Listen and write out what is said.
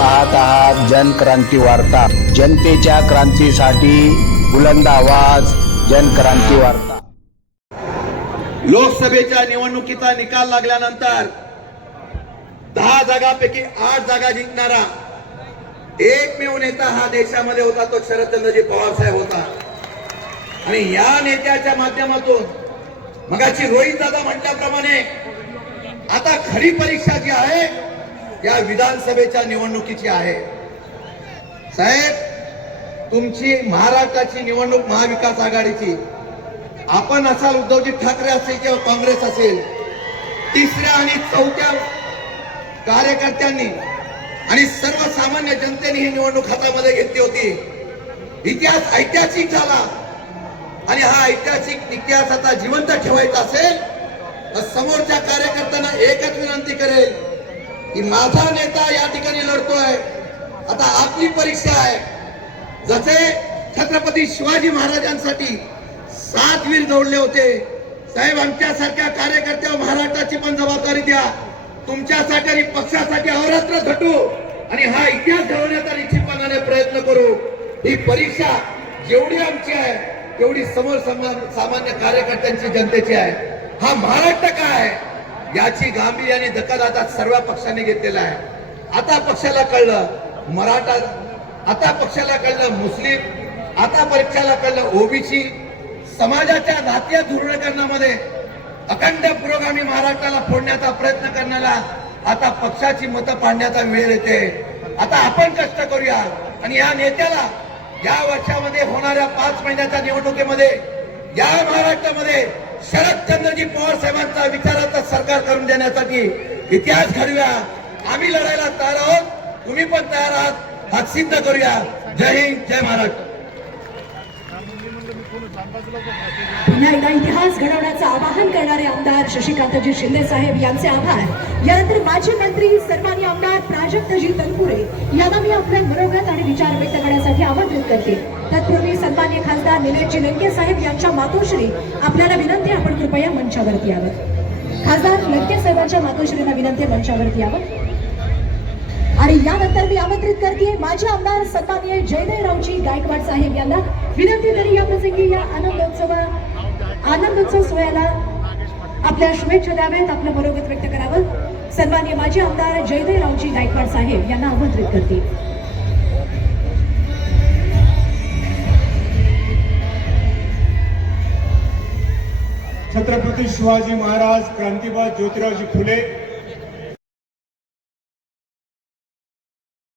पाहत आहात जनक्रांती वार्ता. जनतेच्या क्रांतीसाठी बुलंद आवाज जनक्रांती वार्ता. लोकसभेच्या निवडणुकीचा निकाल लागल्यानंतर दहा जागापैकी आठ जागा जिंकणारा एकमेव नेता हा देशामध्ये होता तो शरदचंद्रजी पवार साहेब होता. आणि या नेत्याच्या माध्यमातून मगाची रोहित दादा म्हटल्याप्रमाणे आता खरी परीक्षा जी आहे या विधानसभेच्या निवडणुकीची आहे. साहेब तुमची महाराष्ट्राची निवडणूक महाविकास आघाडीची. आपण असाल उद्धवजी ठाकरे असेल किंवा काँग्रेस असेल तिसऱ्या आणि चौथ्या कार्यकर्त्यांनी आणि सर्वसामान्य जनतेने ही निवडणूक हातामध्ये घेतली होती. इतिहास ऐतिहासिक झाला. आणि हा ऐतिहासिक इतिहास आता जिवंत ठेवायचा असेल तर समोरच्या कार्यकर्त्यांना एकच विनंती करेल की माझा नेता या ठिकाणी लढतोय. आता आपली परीक्षा आहे. जसे छत्रपती शिवाजी महाराजांसाठी सात वीर जोडले होते साहेब आमच्यासारख्या कार्यकर्त्या महाराष्ट्राची पण जबाबदारी द्या. तुमच्यासाठी आणि पक्षासाठी अवरात्र झटू आणि हा इतिहास घडवण्याचा निश्चितपणाने प्रयत्न करू. ही परीक्षा जेवढी आमची आहे तेवढी समोर सामान्य कार्यकर्त्यांची जनतेची आहे. हा महाराष्ट्र काय आहे? याची गांभीर्याने दखल आता सर्व पक्षांनी घेतलेला आहे. आता पक्षाला कळलं मराठा आता पक्षाला कळलं मुस्लिम आता पक्षाला कळलं ओबीसी. समाजाच्या नात्या धोरणकरणामध्ये अखंड पुरोगामी महाराष्ट्राला फोडण्याचा प्रयत्न करण्याला आता पक्षाची मतं पाडण्याचा वेळ येते. आता आपण कष्ट करूया आणि या नेत्याला या वर्षामध्ये होणाऱ्या पाच महिन्याच्या निवडणुकीमध्ये या महाराष्ट्रामध्ये शरदचंद्रजी पवार साहेबांचा विचाराचा सरकार करून देण्यासाठी इतिहास घडूया आम्ही लढायला तयार आहोत. तुम्ही पण तयार आहात. हा सिद्ध करूया. जय हिंद जय महाराष्ट्र. पुन्हा एकदा इतिहास घडवण्याचं आवाहन करणारे आमदार शशिकांतजी शिंदे साहेब यांचे आभार. यानंतर माजी मंत्री सन्मान्य आमदार प्राजक्तजी तनपुरे यांना मी आपल्या मनोगत आणि विचार व्यक्त करण्यासाठी आमंत्रित करते. तत्पूर्वी सन्मान्य खासदार निलेशजी लंके साहेब यांच्या मातोश्री आपल्याला विनंती आपण कृपया मंचावरती यावं. खासदार लंके साहेबांच्या मातोश्रींना विनंती मंचावरती यावं. आणि यानंतर मी आमंत्रित करते माझे आमदार सन्मान्य जयदेवरावजी गायकवाड साहेब यांना. विनंती तरी या प्रसंगी या आनंदोत्सव आनंदोत्सव सोहळ्याला आपल्या शुभेच्छा द्याव्यात आपलं मनोगत व्यक्त करावं. सन्मान्य माजी आमदार जयदेवरावजी गायकवाड साहेब यांना आमंत्रित करते. छत्रपती शिवाजी महाराज क्रांतीबाद ज्योतिरावजी फुले